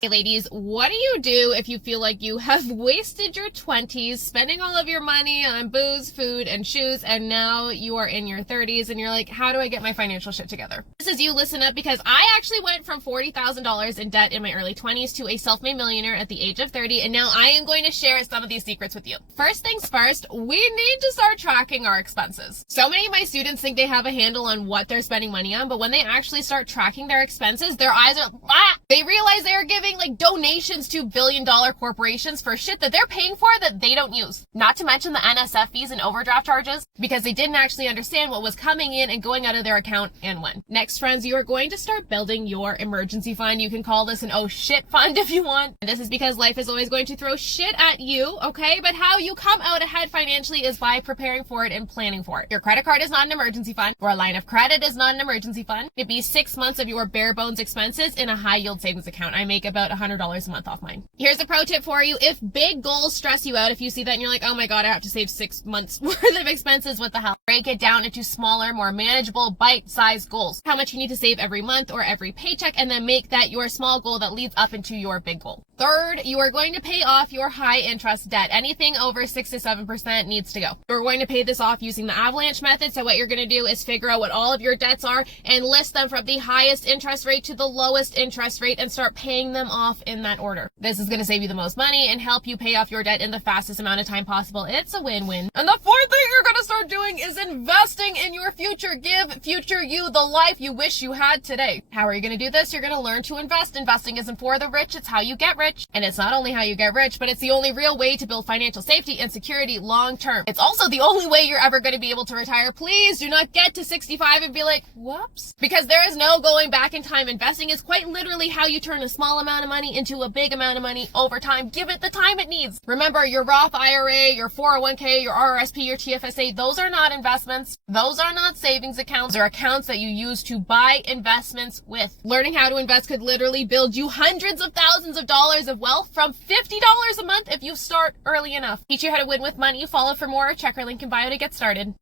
Hey ladies, what do you do if you feel like you have wasted your 20s spending all of your money on booze, food, and shoes, and now you are in your 30s and you're like, how do I get my financial shit together? This is you, listen up, because I actually went from $40,000 in debt in my early 20s to a self-made millionaire at the age of 30, and now I am going to share some of these secrets with you. First things first, we need to start tracking our expenses. So many of my students think they have a handle on what they're spending money on, but when they actually start tracking their expenses, their eyes are, they realize they are giving like donations to billion-dollar corporations for shit that they're paying for that they don't use. Not to mention the NSF fees and overdraft charges, because they didn't actually understand what was coming in and going out of their account and when. Next, friends, you are going to start building your emergency fund. You can call this an oh shit fund if you want. And this is because life is always going to throw shit at you, okay? But how you come out ahead financially is by preparing for it and planning for it. Your credit card is not an emergency fund, or a line of credit is not an emergency fund. It'd be 6 months of your bare bones expenses in a high yield savings account. I make about $100 a month off mine. Here's a pro tip for you. If big goals stress you out, if you see that and you're like, oh my god, I have to save 6 months worth of expenses, what the hell? Break it down into smaller, more manageable, bite-sized goals. How much you need to save every month or every paycheck, and then make that your small goal that leads up into your big goal. Third, you are going to pay off your high interest debt. Anything over 6 to 7% needs to go. You're going to pay this off using the avalanche method. So what you're going to do is figure out what all of your debts are and list them from the highest interest rate to the lowest interest rate and start paying them off in that order. This is going to save you the most money and help you pay off your debt in the fastest amount of time possible. It's a win-win. And the fourth thing you're going to start doing is investing in your future. Give future you the life you wish you had today. How are you going to do this? You're going to learn to invest. Investing isn't for the rich. It's how you get rich. And it's not only how you get rich, but it's the only real way to build financial safety and security long term. It's also the only way you're ever going to be able to retire. Please do not get to 65 and be like, whoops. Because there is no going back in time. Investing is quite literally how you turn a small amount of money into a big amount of money over time. Give it the time it needs. Remember, your Roth IRA, your 401k, your RRSP, your TFSA, those are not investments. Those are not savings accounts. They're accounts that you use to buy investments with. Learning how to invest could literally build you hundreds of thousands of dollars of wealth from $50 a month if you start early enough. Teach you how to win with money. Follow for more. Check our link in bio to get started.